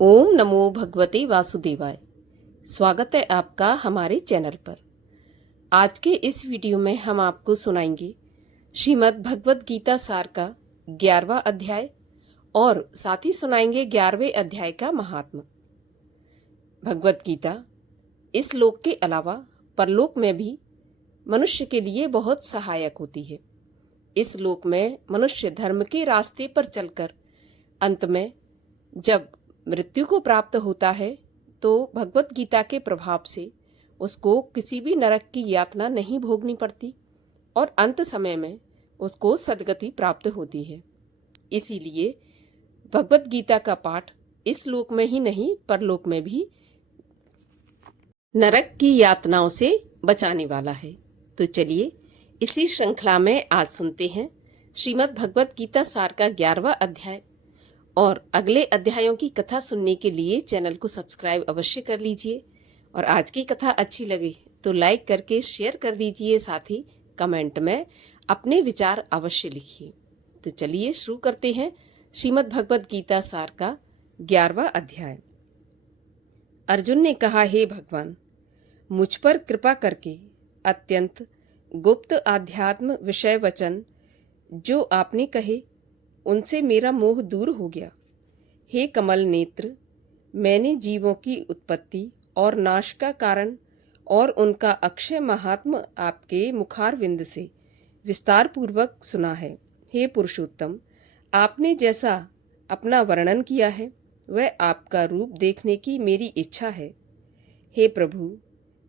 ओम नमो भगवते वासुदेवाय। स्वागत है आपका हमारे चैनल पर। आज के इस वीडियो में हम आपको सुनाएंगे श्रीमद् भगवत गीता सार का 11वां अध्याय और साथ ही सुनाएंगे 11वें अध्याय का महात्मा। भगवत गीता इस लोक के अलावा परलोक में भी मनुष्य के लिए बहुत सहायक होती है। इस लोक में मनुष्य धर्म के रास्ते पर चलकर अंत में जब मृत्यु को प्राप्त होता है तो भगवत गीता के प्रभाव से उसको किसी भी नरक की यातना नहीं भोगनी पड़ती और अंत समय में उसको सद्गति प्राप्त होती है। इसीलिए भगवत गीता का पाठ इस लोक में ही नहीं परलोक में भी नरक की यातनाओं से बचाने वाला है। तो चलिए इसी श्रृंखला में आज सुनते हैं श्रीमद् भगवत गीता सार का 11वां अध्याय। और अगले अध्यायों की कथा सुनने के लिए चैनल को सब्सक्राइब अवश्य कर लीजिए और आज की कथा अच्छी लगे तो लाइक करके शेयर कर दीजिए, साथ ही कमेंट में अपने विचार अवश्य लिखिए। तो चलिए शुरू करते हैं श्रीमद् भगवत गीता सार का 11वां अध्याय। अर्जुन ने कहा, हे भगवान, मुझ पर कृपा करके अत्यंत गुप्त आध्यात्म विषय वचन जो आपने कहे उनसे मेरा मोह दूर हो गया। हे कमल नेत्र, मैंने जीवों की उत्पत्ति और नाश का कारण और उनका अक्षय महात्म आपके मुखारविंद से विस्तार पूर्वक सुना है। हे पुरुषोत्तम, आपने जैसा अपना वर्णन किया है वह आपका रूप देखने की मेरी इच्छा है। हे प्रभु,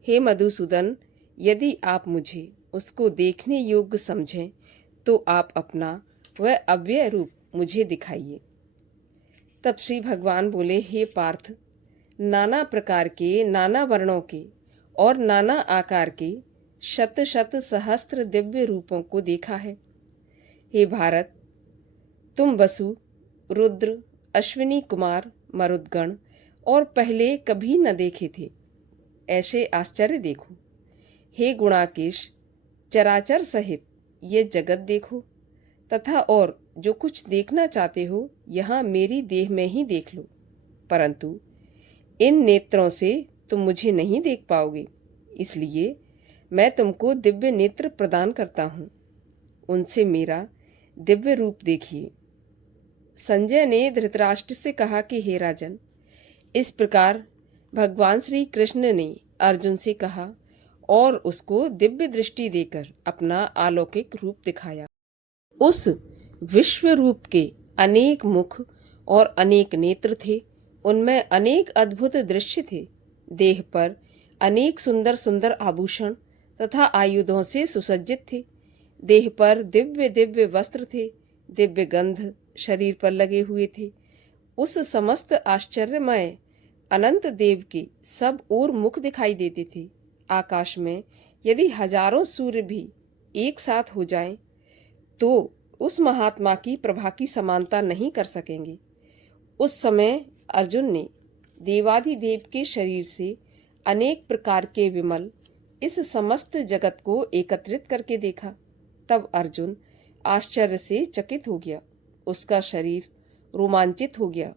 हे मधुसूदन, यदि आप मुझे उसको देखने योग्य समझें तो आप अपना वह अव्यय रूप मुझे दिखाइए। तब श्री भगवान बोले, हे पार्थ, नाना प्रकार के, नाना वर्णों के और नाना आकार के शत शत सहस्त्र दिव्य रूपों को देखा है। हे भारत, तुम वसु, रुद्र, अश्विनी कुमार, मरुदगण और पहले कभी न देखे थे ऐसे आश्चर्य देखो। हे गुणाकेश, चराचर सहित ये जगत देखो तथा और जो कुछ देखना चाहते हो यहाँ मेरी देह में ही देख लो, परंतु इन नेत्रों से तुम मुझे नहीं देख पाओगे, इसलिए मैं तुमको दिव्य नेत्र प्रदान करता हूँ। उनसे मेरा दिव्य रूप देखिए। संजय ने धृतराष्ट्र से कहा कि हे राजन, इस प्रकार भगवान श्री कृष्ण ने अर्जुन से कहा और उसको दिव्य दृष्टि देकर अपना अलौकिक रूप दिखाया। उस विश्व रूप के अनेक मुख और अनेक नेत्र थे, उनमें अनेक अद्भुत दृश्य थे। देह पर अनेक सुंदर सुंदर आभूषण तथा आयुधों से सुसज्जित थे। देह पर दिव्य दिव्य वस्त्र थे, दिव्य गंध शरीर पर लगे हुए थे। उस समस्त आश्चर्यमय अनंत देव के सब ओर मुख दिखाई देते थे। आकाश में यदि हजारों सूर्य भी एक साथ हो जाएं तो उस महात्मा की प्रभा की समानता नहीं कर सकेंगे। उस समय अर्जुन ने देवाधिदेव के शरीर से अनेक प्रकार के विमल इस समस्त जगत को एकत्रित करके देखा। तब अर्जुन आश्चर्य से चकित हो गया, उसका शरीर रोमांचित हो गया।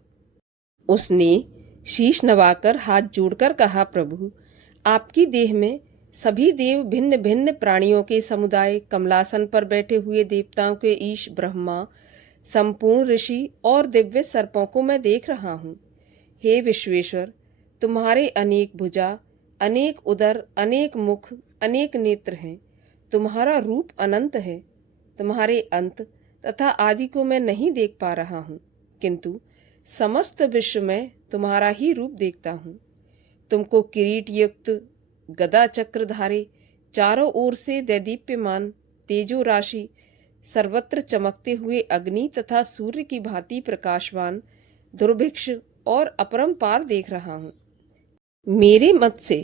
उसने शीश नवाकर हाथ जोड़कर कहा, प्रभु, आपकी देह में सभी देव, भिन्न भिन्न प्राणियों के समुदाय, कमलासन पर बैठे हुए देवताओं के ईश ब्रह्मा, संपूर्ण ऋषि और दिव्य सर्पों को मैं देख रहा हूँ। हे विश्वेश्वर, तुम्हारे अनेक भुजा, अनेक उदर, अनेक मुख, अनेक नेत्र हैं। तुम्हारा रूप अनंत है। तुम्हारे अंत तथा आदि को मैं नहीं देख पा रहा हूँ, किंतु समस्त विश्व में तुम्हारा ही रूप देखता हूँ। तुमको किरीट युक्त गदा चक्रधारे, चारों ओर से दैदीप्यमान तेजो राशि, सर्वत्र चमकते हुए अग्नि तथा सूर्य की भांति प्रकाशवान, दुर्भिक्ष और अपरंपार देख रहा हूँ। मेरे मत से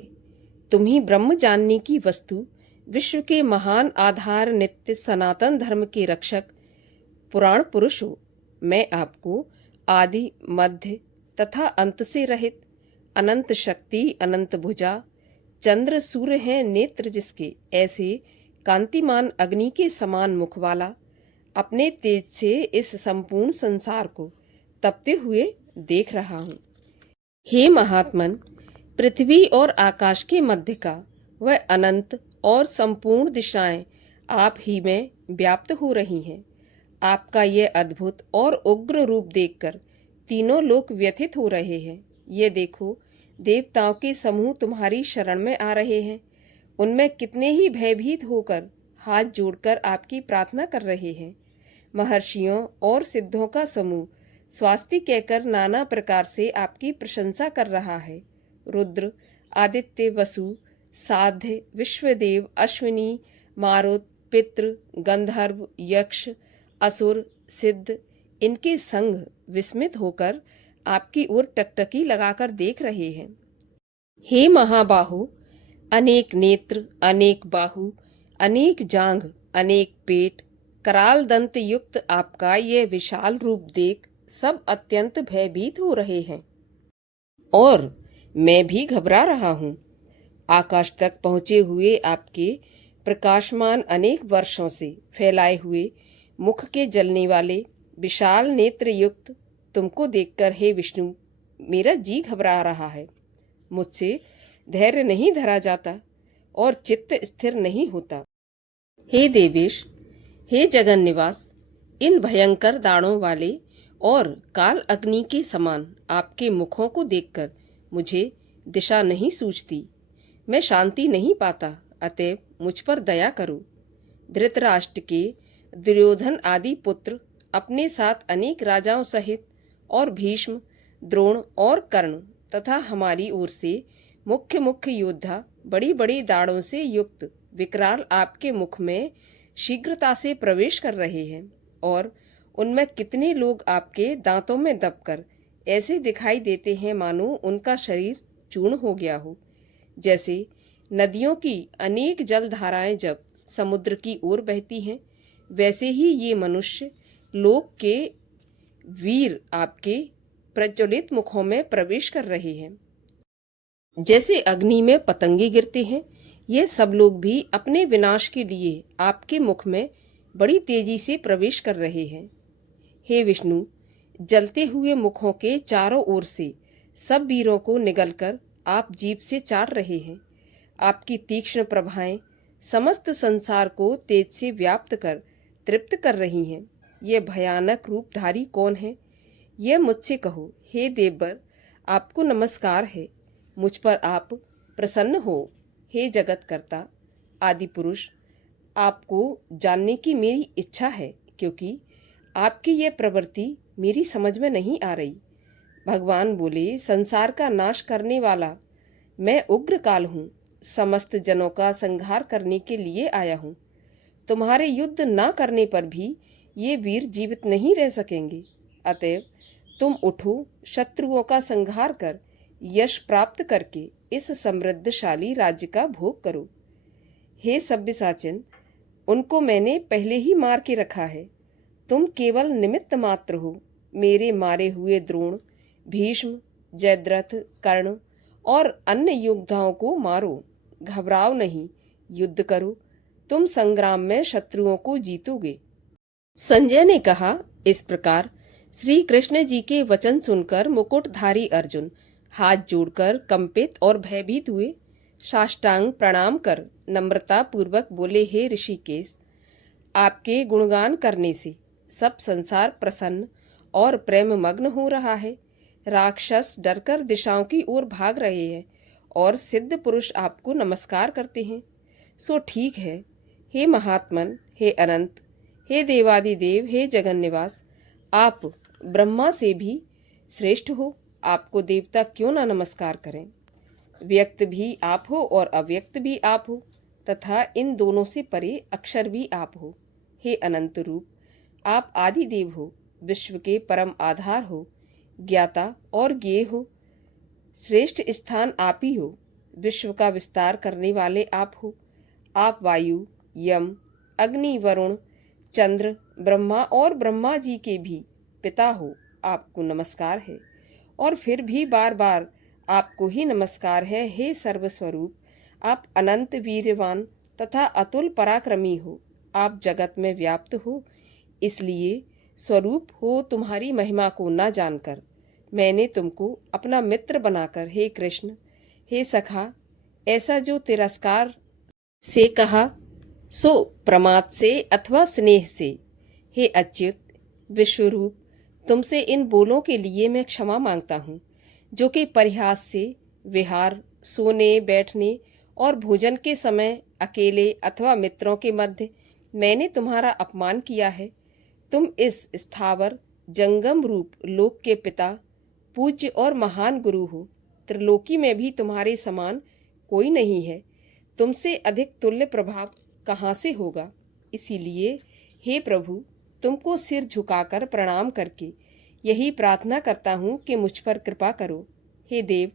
तुम ही ब्रह्म जानने की वस्तु, विश्व के महान आधार, नित्य सनातन धर्म के रक्षक, पुराण पुरुष हो। मैं आपको आदि, मध्य तथा अंत से रहित, अनंत शक्ति, अनंत भुजा, चंद्र सूर्य हैं नेत्र जिसके, ऐसे कांतिमान अग्नि के समान मुख वाला, अपने तेज से इस संपूर्ण संसार को तपते हुए देख रहा हूँ। हे महात्मन, पृथ्वी और आकाश के मध्य का वह अनंत और संपूर्ण दिशाएं आप ही में व्याप्त हो रही हैं। आपका ये अद्भुत और उग्र रूप देखकर तीनों लोक व्यथित हो रहे हैं। ये देखो, देवताओं के समूह तुम्हारी शरण में आ रहे हैं। उनमें कितने ही भयभीत होकर हाथ जोड़कर आपकी प्रार्थना कर रहे हैं। महर्षियों और सिद्धों का समूह स्वास्ति कहकर नाना प्रकार से आपकी प्रशंसा कर रहा है। रुद्र, आदित्य, वसु, साध्य, विश्वदेव, अश्विनी, मारुत, पितृ, गंधर्व, यक्ष, असुर, सिद्ध इनके संग विस्मित होकर आपकी ओर टकटकी लगाकर देख रहे हैं। हे महाबाहु, अनेक नेत्र, अनेक बाहु, अनेक जांघ, अनेक पेट, कराल दंत युक्त आपका ये विशाल रूप देख सब अत्यंत भयभीत हो रहे हैं और मैं भी घबरा रहा हूँ। आकाश तक पहुँचे हुए आपके प्रकाशमान अनेक वर्षों से फैलाए हुए मुख के जलने वाले विशाल नेत्र युक्त तुमको देखकर हे विष्णु, मेरा जी घबरा रहा है। मुझसे धैर्य नहीं धरा जाता और चित्त स्थिर नहीं होता। हे देवेश, हे जगन निवास, इन भयंकर दाढ़ों वाले और काल अग्नि के समान आपके मुखों को देखकर मुझे दिशा नहीं सूझती। मैं शांति नहीं पाता, अतएव मुझ पर दया करो। धृतराष्ट्र के दुर्योधन आदि पुत्र अपने साथ अनेक राजाओं सहित और भीष्म, द्रोण और कर्ण तथा हमारी ओर से मुख्य मुख्य योद्धा बड़ी बड़ी दाढ़ों से युक्त विकराल आपके मुख में शीघ्रता से प्रवेश कर रहे हैं और उनमें कितने लोग आपके दांतों में दबकर ऐसे दिखाई देते हैं मानो उनका शरीर चूर्ण हो गया हो। जैसे नदियों की अनेक जलधाराएं जब समुद्र की ओर बहती हैं, वैसे ही ये मनुष्य लोक के वीर आपके प्रज्वलित मुखों में प्रवेश कर रहे हैं। जैसे अग्नि में पतंगे गिरते हैं, ये सब लोग भी अपने विनाश के लिए आपके मुख में बड़ी तेजी से प्रवेश कर रहे हैं। हे विष्णु, जलते हुए मुखों के चारों ओर से सब वीरों को निगलकर आप जीभ से चाट रहे हैं। आपकी तीक्ष्ण प्रभाएं समस्त संसार को तेज से व्याप्त कर तृप्त कर रही हैं। ये भयानक रूपधारी कौन है, यह मुझसे कहो। हे देववर, आपको नमस्कार है। मुझ पर आप प्रसन्न हो। हे जगतकर्ता, आदि पुरुष, आपको जानने की मेरी इच्छा है, क्योंकि आपकी यह प्रवृत्ति मेरी समझ में नहीं आ रही। भगवान बोले, संसार का नाश करने वाला मैं उग्र काल हूँ, समस्त जनों का संहार करने के लिए आया हूँ। तुम्हारे युद्ध न करने पर भी ये वीर जीवित नहीं रह सकेंगे। अतएव तुम उठो, शत्रुओं का संहार कर यश प्राप्त करके इस समृद्धशाली राज्य का भोग करो। हे सभ्यसाचिन, उनको मैंने पहले ही मार के रखा है। तुम केवल निमित्त मात्र हो। मेरे मारे हुए द्रोण, भीष्म, जयद्रथ, कर्ण और अन्य योद्धाओं को मारो। घबराओ नहीं, युद्ध करो। तुम संग्राम में शत्रुओं को जीतोगे। संजय ने कहा। इस प्रकार श्री कृष्ण जी के वचन सुनकर मुकुटधारी अर्जुन हाथ जोड़कर कंपित और भयभीत हुए। साष्टांग प्रणाम कर नम्रता पूर्वक बोले, हे ऋषिकेश, आपके गुणगान करने से सब संसार प्रसन्न और प्रेम मग्न हो रहा है। राक्षस डरकर दिशाओं की ओर भाग रहे हैं और सिद्ध पुरुष आपको नमस्कार करते हैं। सो ठीक है। हे महात्मन, हे अनंत, हे देवादिदेव, हे जगन निवास, आप ब्रह्मा से भी श्रेष्ठ हो। आपको देवता क्यों ना नमस्कार करें। व्यक्त भी आप हो और अव्यक्त भी आप हो, तथा इन दोनों से परे अक्षर भी आप हो। हे अनंत रूप, आप आदि देव हो, विश्व के परम आधार हो, ज्ञाता और ज्ञेय हो। श्रेष्ठ स्थान आप ही हो। विश्व का विस्तार करने वाले आप हो। आप वायु, यम, अग्नि, वरुण, चंद्र, ब्रह्मा और ब्रह्मा जी के भी पिता हो। आपको नमस्कार है और फिर भी बार बार आपको ही नमस्कार है। हे सर्वस्वरूप, आप अनंत वीर्यवान तथा अतुल पराक्रमी हो। आप जगत में व्याप्त हो, इसलिए स्वरूप हो तुम्हारी महिमा को न जानकर मैंने तुमको अपना मित्र बनाकर, हे कृष्ण, हे सखा, ऐसा जो तिरस्कार से कहा सो प्रमाद से अथवा स्नेह से, हे अच्युत विश्वरूप, तुमसे इन बोलों के लिए मैं क्षमा मांगता हूँ जो कि परिहास से विहार, सोने बैठने और भोजन के समय अकेले अथवा मित्रों के मध्य मैंने तुम्हारा अपमान किया है। तुम इस स्थावर जंगम रूप लोक के पिता, पूज्य और महान गुरु हो। त्रिलोकी में भी तुम्हारे समान कोई नहीं है। तुमसे अधिक तुल्य प्रभाव कहाँ से होगा। इसीलिए हे प्रभु, तुमको सिर झुकाकर प्रणाम करके यही प्रार्थना करता हूँ कि मुझ पर कृपा करो। हे देव,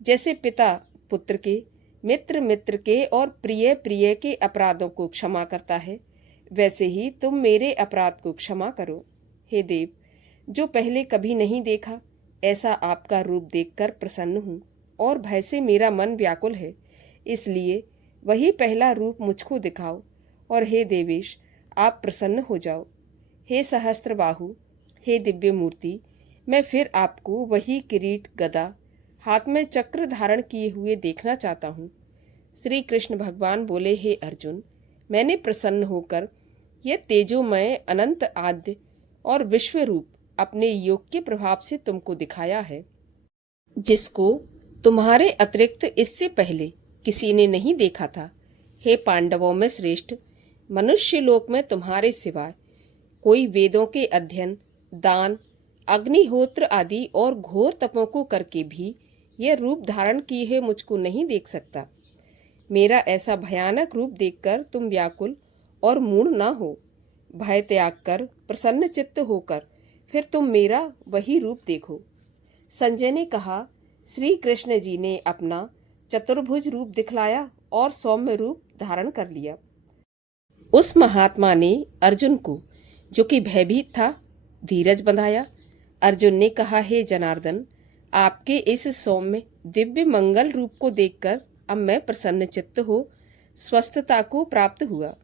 जैसे पिता पुत्र के, मित्र मित्र के और प्रिय प्रिय के अपराधों को क्षमा करता है, वैसे ही तुम मेरे अपराध को क्षमा करो। हे देव, जो पहले कभी नहीं देखा ऐसा आपका रूप देखकर प्रसन्न हूँ और भय से मेरा मन व्याकुल है, इसलिए वही पहला रूप मुझको दिखाओ और हे देवेश, आप प्रसन्न हो जाओ। हे सहस्त्र बाहु, हे दिव्य मूर्ति, मैं फिर आपको वही किरीट, गदा, हाथ में चक्र धारण किए हुए देखना चाहता हूँ। श्री कृष्ण भगवान बोले, हे अर्जुन, मैंने प्रसन्न होकर यह तेजोमय अनंत आद्य और विश्व रूप अपने योग के प्रभाव से तुमको दिखाया है, जिसको तुम्हारे अतिरिक्त इससे पहले किसी ने नहीं देखा था। हे पांडवों में श्रेष्ठ, मनुष्य लोक में तुम्हारे सिवाय कोई वेदों के अध्ययन, दान, अग्निहोत्र आदि और घोर तपों को करके भी यह रूप धारण किए हुए मुझको नहीं देख सकता। मेरा ऐसा भयानक रूप देखकर तुम व्याकुल और मूढ़ ना हो। भय त्याग कर प्रसन्न चित्त होकर फिर तुम मेरा वही रूप देखो। संजय ने कहा, श्री कृष्ण जी ने अपना चतुर्भुज रूप दिखलाया और सौम्य रूप धारण कर लिया। उस महात्मा ने अर्जुन को, जो कि भयभीत था, धीरज बंधाया। अर्जुन ने कहा, हे जनार्दन, आपके इस सौम्य दिव्य मंगल रूप को देखकर अब मैं प्रसन्न चित्त हो स्वस्थता को प्राप्त हुआ।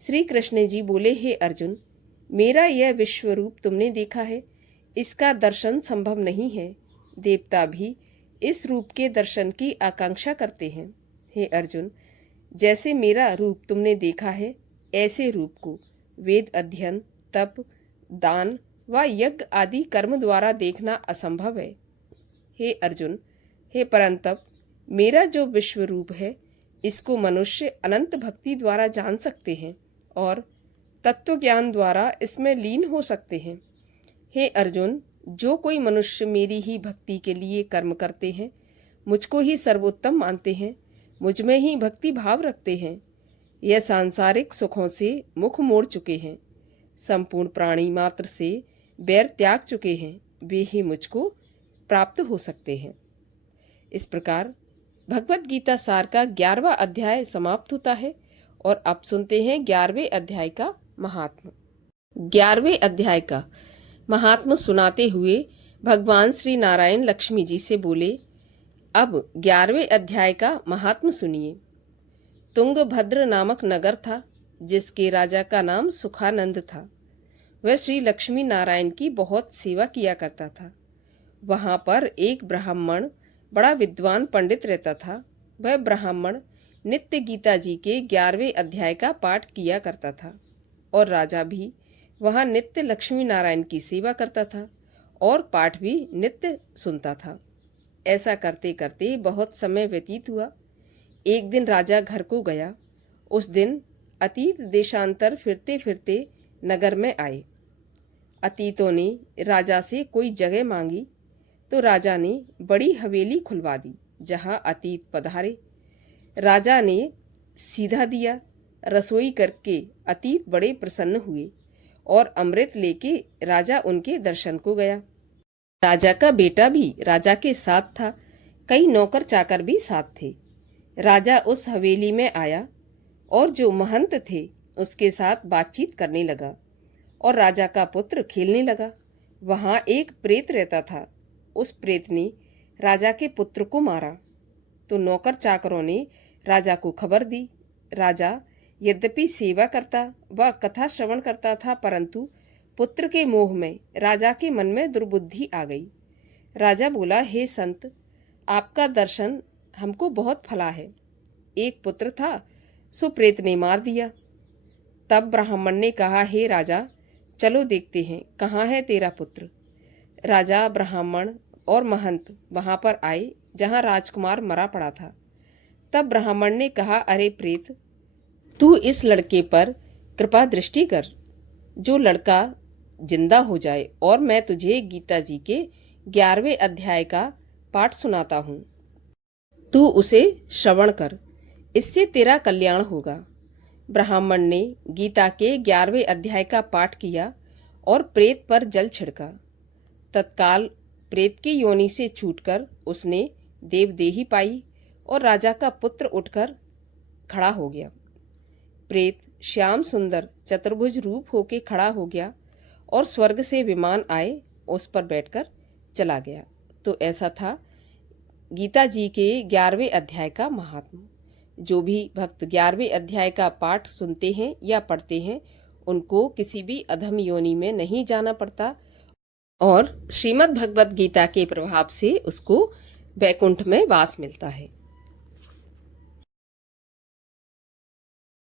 श्री कृष्ण जी बोले, हे अर्जुन, मेरा यह विश्व रूप तुमने देखा है, इसका दर्शन संभव नहीं है। देवता भी इस रूप के दर्शन की आकांक्षा करते हैं। हे अर्जुन, जैसे मेरा रूप तुमने देखा है, ऐसे रूप को वेद अध्ययन, तप, दान व यज्ञ आदि कर्म द्वारा देखना असंभव है। हे अर्जुन, हे परंतप, मेरा जो विश्व रूप है, इसको मनुष्य अनंत भक्ति द्वारा जान सकते हैं और तत्व ज्ञान द्वारा इसमें लीन हो सकते हैं। हे अर्जुन, जो कोई मनुष्य मेरी ही भक्ति के लिए कर्म करते हैं, मुझको ही सर्वोत्तम मानते हैं, मुझ में ही भक्ति भाव रखते हैं, यह सांसारिक सुखों से मुख मोड़ चुके हैं, संपूर्ण प्राणी मात्र से बैर त्याग चुके हैं, वे ही मुझको प्राप्त हो सकते हैं। इस प्रकार भगवत गीता सार का 11वां अध्याय समाप्त होता है और अब सुनते हैं 11वें अध्याय का महात्म। 11वें अध्याय का महात्म सुनाते हुए भगवान श्री नारायण लक्ष्मी जी से बोले, अब 11वें अध्याय का महात्म सुनिए। तुंगभद्र नामक नगर था, जिसके राजा का नाम सुखानंद था। वह श्री लक्ष्मी नारायण की बहुत सेवा किया करता था। वहाँ पर एक ब्राह्मण बड़ा विद्वान पंडित रहता था। वह ब्राह्मण नित्य गीता जी के 11वें अध्याय का पाठ किया करता था और राजा भी वहाँ नित्य लक्ष्मी नारायण की सेवा करता था और पाठ भी नित्य सुनता था। ऐसा करते करते बहुत समय व्यतीत हुआ। एक दिन राजा घर को गया। उस दिन अतीत देशांतर फिरते फिरते नगर में आए। अतीतों ने राजा से कोई जगह मांगी तो राजा ने बड़ी हवेली खुलवा दी, जहाँ अतीत पधारे। राजा ने सीधा दिया। रसोई करके अतीत बड़े प्रसन्न हुए और अमृत लेके राजा उनके दर्शन को गया। राजा का बेटा भी राजा के साथ था। कई नौकर चाकर भी साथ थे। राजा उस हवेली में आया और जो महंत थे उसके साथ बातचीत करने लगा और राजा का पुत्र खेलने लगा। वहाँ एक प्रेत रहता था। उस प्रेत ने राजा के पुत्र को मारा तो नौकर चाकरों ने राजा को खबर दी। राजा यद्यपि सेवा करता व कथा श्रवण करता था, परंतु पुत्र के मोह में राजा के मन में दुर्बुद्धि आ गई। राजा बोला, हे संत, आपका दर्शन हमको बहुत फला है। एक पुत्र था, सो प्रेत ने मार दिया। तब ब्राह्मण ने कहा, हे राजा, चलो देखते हैं कहाँ है तेरा पुत्र। राजा, ब्राह्मण और महंत वहां पर आए जहां राजकुमार मरा पड़ा था। तब ब्राह्मण ने कहा, अरे प्रेत, तू इस लड़के पर कृपा दृष्टि कर, जो लड़का जिंदा हो जाए और मैं तुझे गीता जी के 11वें अध्याय का पाठ सुनाता हूँ। तू उसे श्रवण कर, इससे तेरा कल्याण होगा। ब्राह्मण ने गीता के 11वें अध्याय का पाठ किया और प्रेत पर जल छिड़का। तत्काल प्रेत की योनि से छूटकर उसने देवदेही पाई और राजा का पुत्र उठकर खड़ा हो गया। प्रेत श्याम सुंदर चतुर्भुज रूप होके खड़ा हो गया और स्वर्ग से विमान आए, उस पर बैठकर चला गया। तो ऐसा था गीता जी के 11वें अध्याय का महात्मा। जो भी भक्त 11वें अध्याय का पाठ सुनते हैं या पढ़ते हैं, उनको किसी भी अधम योनि में नहीं जाना पड़ता और श्रीमद् भगवत गीता के प्रभाव से उसको वैकुंठ में वास मिलता है।